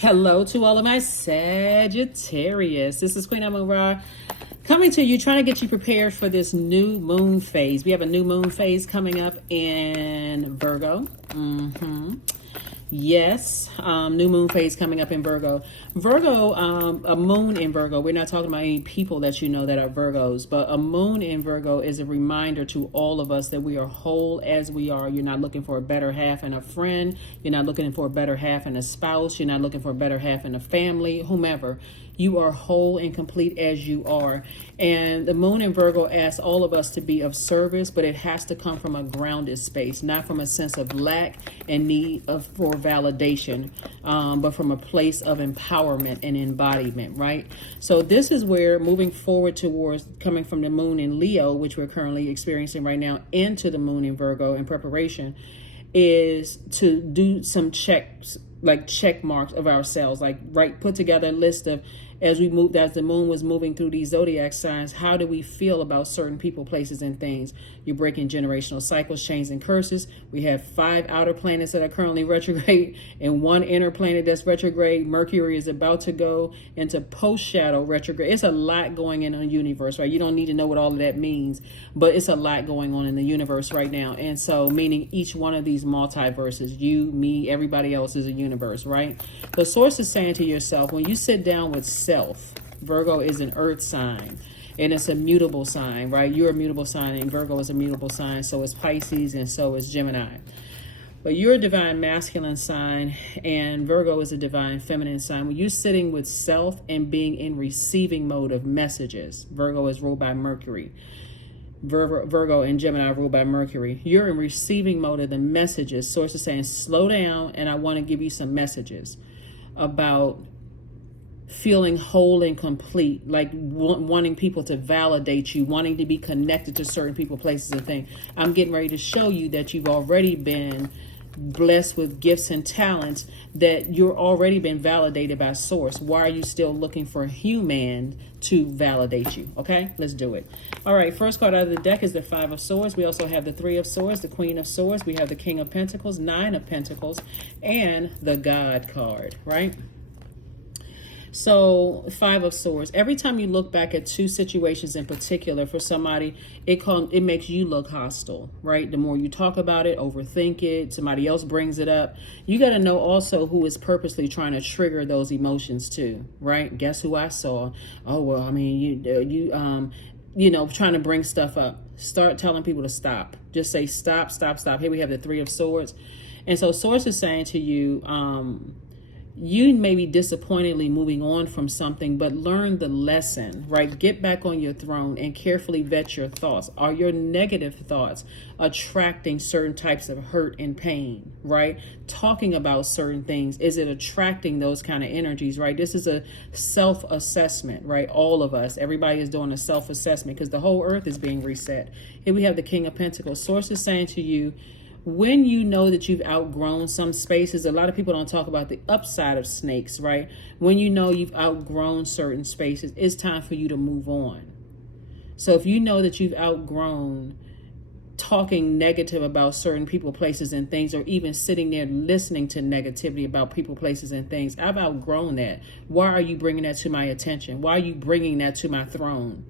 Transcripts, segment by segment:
Hello to all of my Sagittarius. This is Queen Amun Ra coming to you, trying to get you prepared for this new moon phase. We have a new moon phase coming up in Virgo. Yes, new moon phase coming up in Virgo. Virgo, a moon in Virgo. We're not talking about any people that you know that are Virgos, but a moon in Virgo is a reminder to all of us that we are whole as we are. You're not looking for a better half and a friend. You're not looking for a better half and a spouse. You're not looking for a better half in a family, whomever. You are whole and complete as you are. And the moon in Virgo asks all of us to be of service, but it has to come from a grounded space, not from a sense of lack and need for validation, but from a place of empowerment and embodiment, right? So this is where moving forward towards coming from the moon in Leo, which we're currently experiencing right now, into the moon in Virgo in preparation, is to do some checks, like check marks of ourselves, like put together a list of, as the moon was moving through these zodiac signs, how do we feel about certain people, places, and things? You're breaking generational cycles, chains, and curses. We have 5 outer planets that are currently retrograde and 1 inner planet that's retrograde. Mercury is about to go into post-shadow retrograde. It's a lot going in the universe, right? You don't need to know what all of that means, but it's a lot going on in the universe right now. And so, meaning each one of these multiverses, you, me, everybody else is a universe, right? The source is saying to yourself, when you sit down with self, Virgo is an earth sign. And it's a mutable sign, right? You're a mutable sign, and Virgo is a mutable sign. So is Pisces, and so is Gemini. But you're a divine masculine sign, and Virgo is a divine feminine sign. When you're sitting with self and being in receiving mode of messages, Virgo is ruled by Mercury. Virgo and Gemini are ruled by Mercury. You're in receiving mode of the messages. Source is saying, slow down, and I want to give you some messages about feeling whole and complete, like wanting people to validate you, wanting to be connected to certain people, places, and things. I'm getting ready to show you that you've already been blessed with gifts and talents, that you're already been validated by source. Why are you still looking for human to validate you? Okay, let's do it. All right, first card out of the deck is the 5 of Swords. We also have the 3 of Swords, the Queen of Swords. We have the King of Pentacles, 9 of Pentacles, and the God card, right? So 5 of Swords. Every time you look back at 2 situations in particular for somebody, it makes you look hostile, right? The more you talk about it, overthink it, somebody else brings it up. You got to know also who is purposely trying to trigger those emotions too, right? Guess who I saw? Oh, well, I mean, you know, trying to bring stuff up. Start telling people to stop. Just say stop, stop, stop. Here we have the 3 of Swords. And so Source is saying to you, you may be disappointedly moving on from something, but learn the lesson, right? Get back on your throne and carefully vet your thoughts. Are your negative thoughts attracting certain types of hurt and pain, right? Talking about certain things, is it attracting those kind of energies, right? This is a self-assessment, right? All of us, everybody is doing a self-assessment because the whole earth is being reset. Here we have the King of Pentacles. Source is saying to you, when you know that you've outgrown some spaces, a lot of people don't talk about the upside of snakes, right? When you know you've outgrown certain spaces, it's time for you to move on. So if you know that you've outgrown talking negative about certain people, places, and things, or even sitting there listening to negativity about people, places, and things, I've outgrown that. Why are you bringing that to my attention? Why are you bringing that to my throne?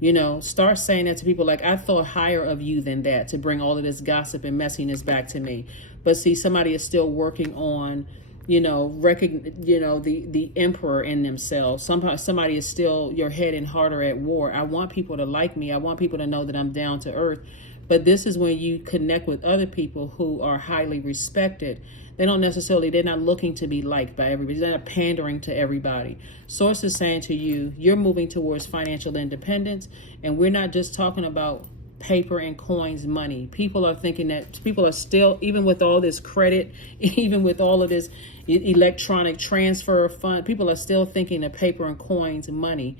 You know, start saying that to people, like, I thought higher of you than that, to bring all of this gossip and messiness back to me. But see, somebody is still working on, the emperor in themselves. Somebody is still, your head and heart are at war. I want people to like me. I want people to know that I'm down to earth. But this is when you connect with other people who are highly respected. They're not looking to be liked by everybody. They're not pandering to everybody. Source is saying to you, you're moving towards financial independence. And we're not just talking about paper and coins, money. People are thinking that people are still, even with all this credit, even with all of this electronic transfer of fund, people are still thinking of paper and coins, money.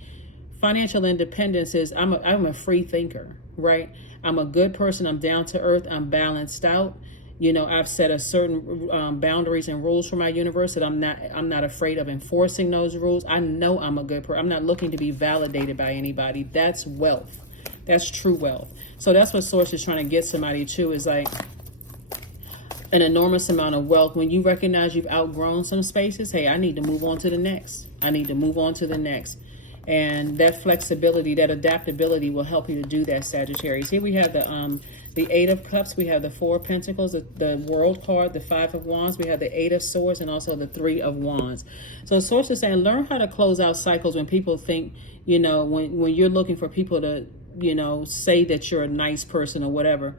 Financial independence is, I'm a free thinker, right? I'm a good person. I'm down to earth. I'm balanced out. You know, I've set a certain boundaries and rules for my universe that I'm not afraid of enforcing those rules. I know I'm a good person. I'm not looking to be validated by anybody. That's wealth. That's true wealth. So that's what Source is trying to get somebody to, is like, an enormous amount of wealth. When you recognize you've outgrown some spaces, hey, I need to move on to the next. I need to move on to the next. And that flexibility, that adaptability will help you to do that, Sagittarius. Here we have the Eight of Cups. We have the Four of Pentacles, the World card, the Five of Wands. We have the Eight of Swords and also the Three of Wands. So Source is saying, learn how to close out cycles when people think, you know, when you're looking for people to, you know, say that you're a nice person or whatever,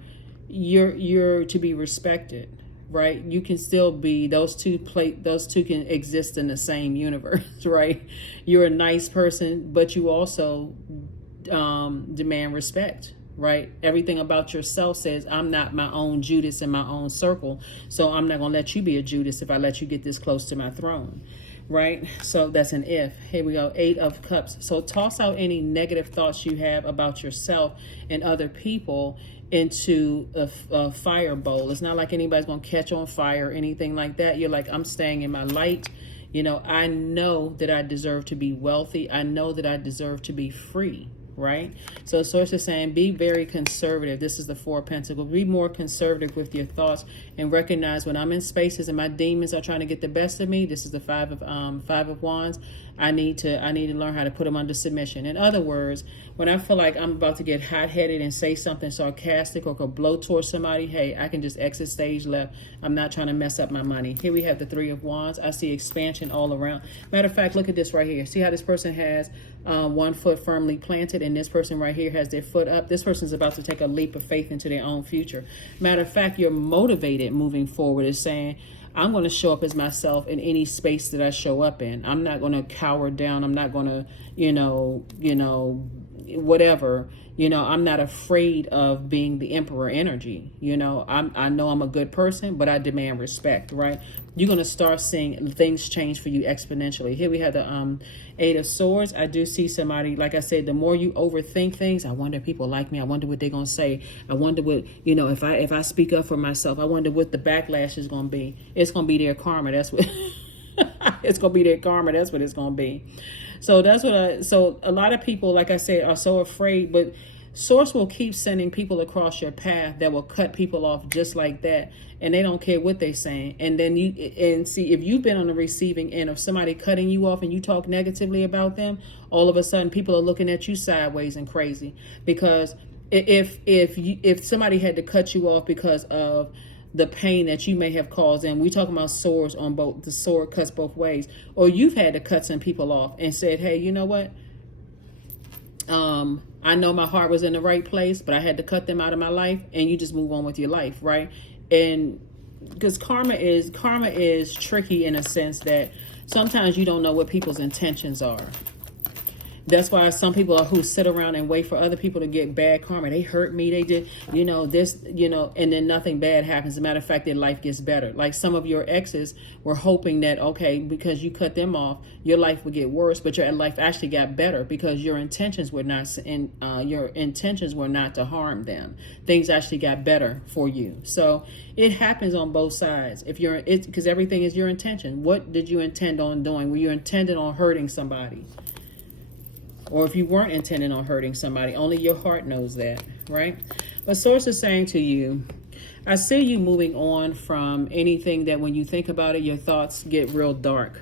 you're to be respected. Right, you can still be those two can exist in the same universe, right? You're a nice person, but you also demand respect, right? Everything about yourself says, I'm not my own Judas in my own circle, so I'm not gonna let you be a Judas if I let you get this close to my throne, right? So that's an if. Here we go, Eight of Cups. So toss out any negative thoughts you have about yourself and other people into a fire bowl. It's not like anybody's gonna catch on fire or anything like that. You're like, I'm staying in my light. You know, I know that I deserve to be wealthy. I know that I deserve to be free, right? So Source is saying, be very conservative. This is the Four of Pentacles. Be more conservative with your thoughts and recognize when I'm in spaces and my demons are trying to get the best of me. This is the Five of Wands. I need to learn how to put them under submission. In other words, when I feel like I'm about to get hot-headed and say something sarcastic or could blow towards somebody, hey, I can just exit stage left. I'm not trying to mess up my money. Here we have the Three of Wands. I see expansion all around. Matter of fact, look at this right here. See how this person has one foot firmly planted, and this person right here has their foot up. This person's about to take a leap of faith into their own future. Matter of fact, you're motivated moving forward. Is saying, I'm going to show up as myself in any space that I show up in. I'm not going to cower down. I'm not going to, whatever. I'm not afraid of being the emperor energy. I know I'm a good person, but I demand respect, right? You're going to start seeing things change for you exponentially. Here we have the Eight of Swords. I do see somebody, like I said, the more you overthink things, I wonder if people like me. I wonder what they're going to say. I wonder what, if I speak up for myself, I wonder what the backlash is going to be. It's going to be their karma. That's what it's going to be their karma. That's what it's going to be. So so a lot of people, like I said, are so afraid, but Source will keep sending people across your path that will cut people off just like that. And they don't care what they're saying. And then see, if you've been on the receiving end of somebody cutting you off and you talk negatively about them, all of a sudden people are looking at you sideways and crazy. Because if somebody had to cut you off because of the pain that you may have caused, and we talking about swords on both, the sword cuts both ways, or you've had to cut some people off and said, hey, you know what? I know my heart was in the right place, but I had to cut them out of my life, and you just move on with your life, right? And because karma is tricky in a sense that sometimes you don't know what people's intentions are. That's why some people who sit around and wait for other people to get bad karma. They hurt me. They did, this, and then nothing bad happens. As a matter of fact, their life gets better. Like some of your exes were hoping that, okay, because you cut them off, your life would get worse, but your life actually got better because your intentions were not to harm them. Things actually got better for you. So it happens on both sides. Because everything is your intention. What did you intend on doing? Were you intended on hurting somebody? Or if you weren't intending on hurting somebody, only your heart knows that, right? But Source is saying to you, I see you moving on from anything that when you think about it, your thoughts get real dark.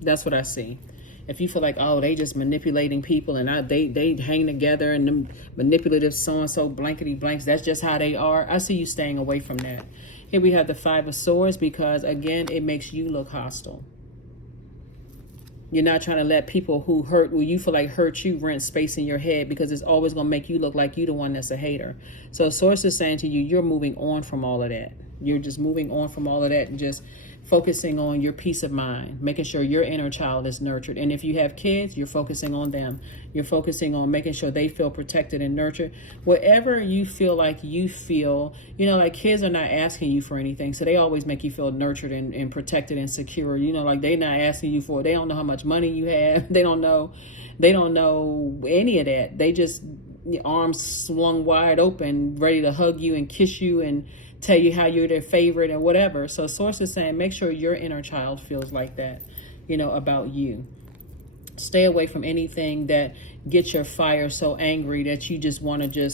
That's what I see. If you feel like, oh, they just manipulating people and they hang together and them manipulative so-and-so blankety blanks, that's just how they are. I see you staying away from that. Here we have the Five of Swords because, again, it makes you look hostile. You're not trying to let people who you feel like hurt you rent space in your head because it's always going to make you look like you the one that's a hater. So Source is saying to you, you're moving on from all of that. You're just moving on from all of that and just focusing on your peace of mind, making sure your inner child is nurtured. And if you have kids, you're focusing on them. You're focusing on making sure they feel protected and nurtured. Whatever you feel like like kids are not asking you for anything. So they always make you feel nurtured and protected and secure. Like they're not asking you for it. They don't know how much money you have. They don't know any of that. They just arms swung wide open, ready to hug you and kiss you and tell you how you're their favorite and whatever. So Source is saying, make sure your inner child feels like that, about you. Stay away from anything that gets your fire so angry that you just want to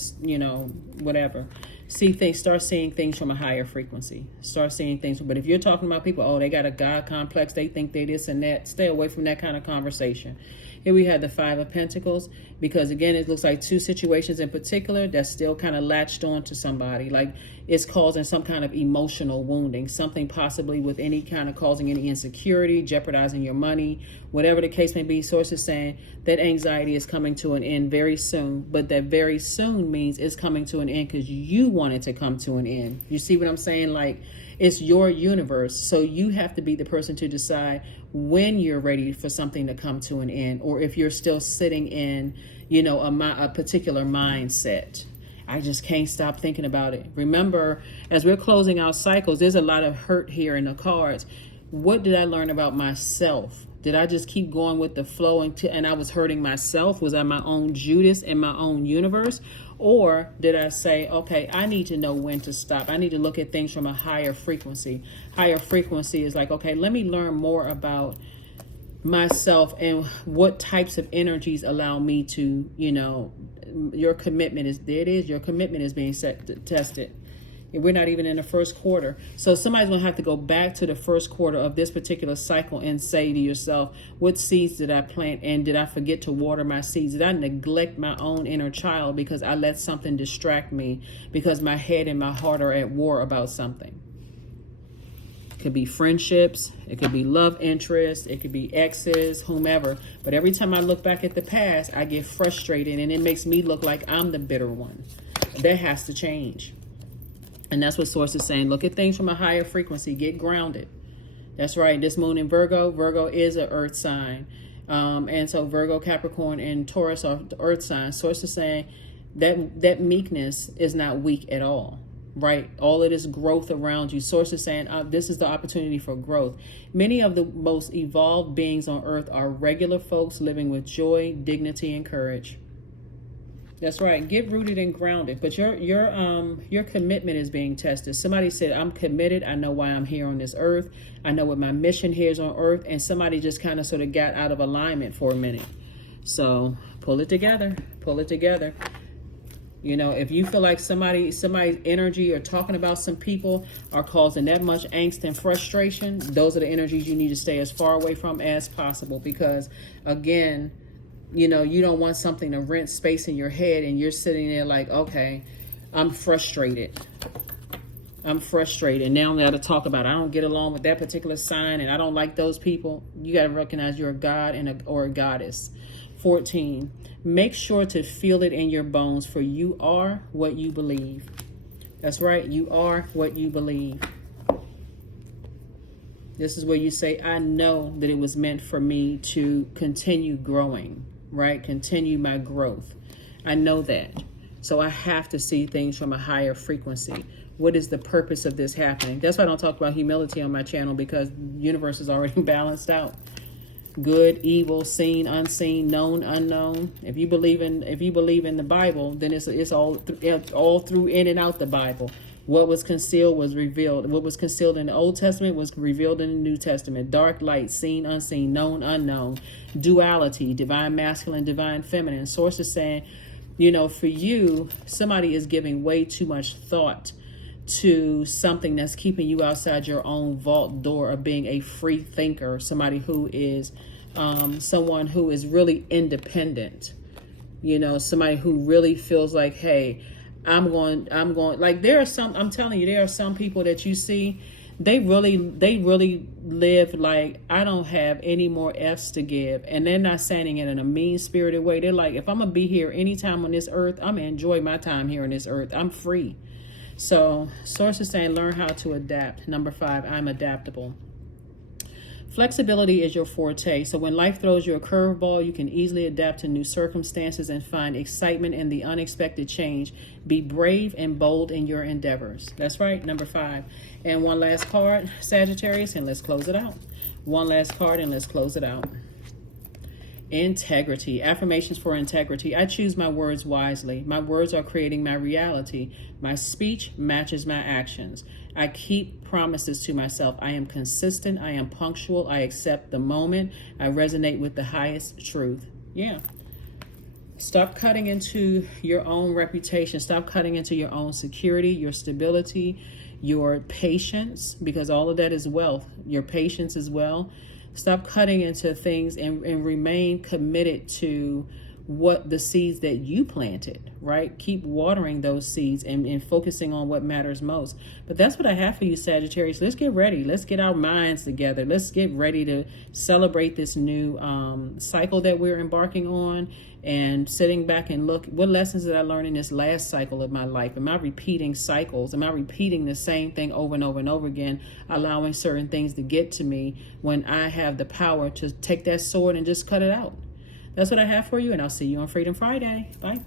whatever. start seeing things from a higher frequency. Start seeing things. But if you're talking about people, oh, they got a God complex, they think they this and that, stay away from that kind of conversation. Here we have the Five of Pentacles, because again, it looks like two situations in particular that's still kind of latched on to somebody. Like it's causing some kind of emotional wounding, something possibly with any kind of causing any insecurity, jeopardizing your money, whatever the case may be. Source is saying that anxiety is coming to an end very soon, but that very soon means it's coming to an end because you want it to come to an end. You see what I'm saying? Like, it's your universe, so you have to be the person to decide when you're ready for something to come to an end, or if you're still sitting in, you know, a particular mindset. I just can't stop thinking about it. Remember, as we're closing out cycles, there's a lot of hurt here in the cards. What did I learn about myself? Did I just keep going with the flow and I was hurting myself? Was I my own Judas in my own universe? Or did I say, okay, I need to know when to stop. I need to look at things from a higher frequency. Higher frequency is like, okay, let me learn more about myself and what types of energies allow me to, you know, your commitment is, there it is, your commitment is being tested. We're not even in the first quarter. So somebody's going to have to go back to the first quarter of this particular cycle and say to yourself, what seeds did I plant? And did I forget to water my seeds? Did I neglect my own inner child because I let something distract me because my head and my heart are at war about something? It could be friendships. It could be love interests. It could be exes, whomever. But every time I look back at the past, I get frustrated and it makes me look like I'm the bitter one. That has to change. And that's what Source is saying. Look at things from a higher frequency. Get grounded. That's right. This moon in Virgo. Virgo is an earth sign. And so Virgo, Capricorn, and Taurus are the earth signs. Source is saying that meekness is not weak at all. Right? All of this growth around you. Source is saying this is the opportunity for growth. Many of the most evolved beings on earth are regular folks living with joy, dignity, and courage. That's right. Get rooted and grounded. But your commitment is being tested. Somebody said, I'm committed. I know why I'm here on this earth. I know what my mission here is on earth. And somebody just kind of sort of got out of alignment for a minute. So pull it together. Pull it together. You know, if you feel like somebody's energy or talking about some people are causing that much angst and frustration, those are the energies you need to stay as far away from as possible. Because again, you know, you don't want something to rent space in your head and you're sitting there like, okay, I'm frustrated. I'm frustrated. Now I'm got to talk about it. I don't get along with that particular sign and I don't like those people. You got to recognize you're a god or a goddess. 14, make sure to feel it in your bones, for you are what you believe. That's right. You are what you believe. This is where you say, I know that it was meant for me to continue growing. Right? Continue my growth. I know that. So I have to see things from a higher frequency. What is the purpose of this happening? That's why I don't talk about humility on my channel, because the universe is already balanced out. Good, evil, seen, unseen, known, unknown. If you believe in the Bible, then it's all through in and out the Bible. What was concealed was revealed. What was concealed in the Old Testament was revealed in the New Testament. Dark, light, seen, unseen, known, unknown. Duality, divine masculine, divine feminine. Source is saying, you know, for you, somebody is giving way too much thought to something that's keeping you outside your own vault door of being a free thinker. Somebody who is someone who is really independent. You know, somebody who really feels like, hey, I'm going, like there are some, I'm telling you, there are some people that you see, they really live like, I don't have any more F's to give. And they're not saying it in a mean spirited way. They're like, if I'm going to be here anytime on this earth, I'm going to enjoy my time here on this earth. I'm free. So Source is saying, learn how to adapt. Number 5, I'm adaptable. Flexibility is your forte. So when life throws you a curveball, you can easily adapt to new circumstances and find excitement in the unexpected change. Be brave and bold in your endeavors. That's right, number 5. And one last card, Sagittarius, and let's close it out. One last card and let's close it out. Integrity. Affirmations for integrity. I choose my words wisely. My words are creating my reality. My speech matches my actions. I keep promises to myself. I am consistent. I am punctual. I accept the moment. I resonate with the highest truth. Yeah. Stop cutting into your own reputation. Stop cutting into your own security, your stability, your patience, because all of that is wealth. Your patience as well. Stop cutting into things and remain committed to what the seeds that you planted, right? Keep watering those seeds and focusing on what matters most. But that's what I have for you, Sagittarius. Let's get ready. Let's get our minds together. Let's get ready to celebrate this new cycle that we're embarking on, and sitting back and look, what lessons did I learn in this last cycle of my life? Am I repeating cycles? Am I repeating the same thing over and over and over again, allowing certain things to get to me when I have the power to take that sword and just cut it out? That's what I have for you, and I'll see you on Freedom Friday. Bye.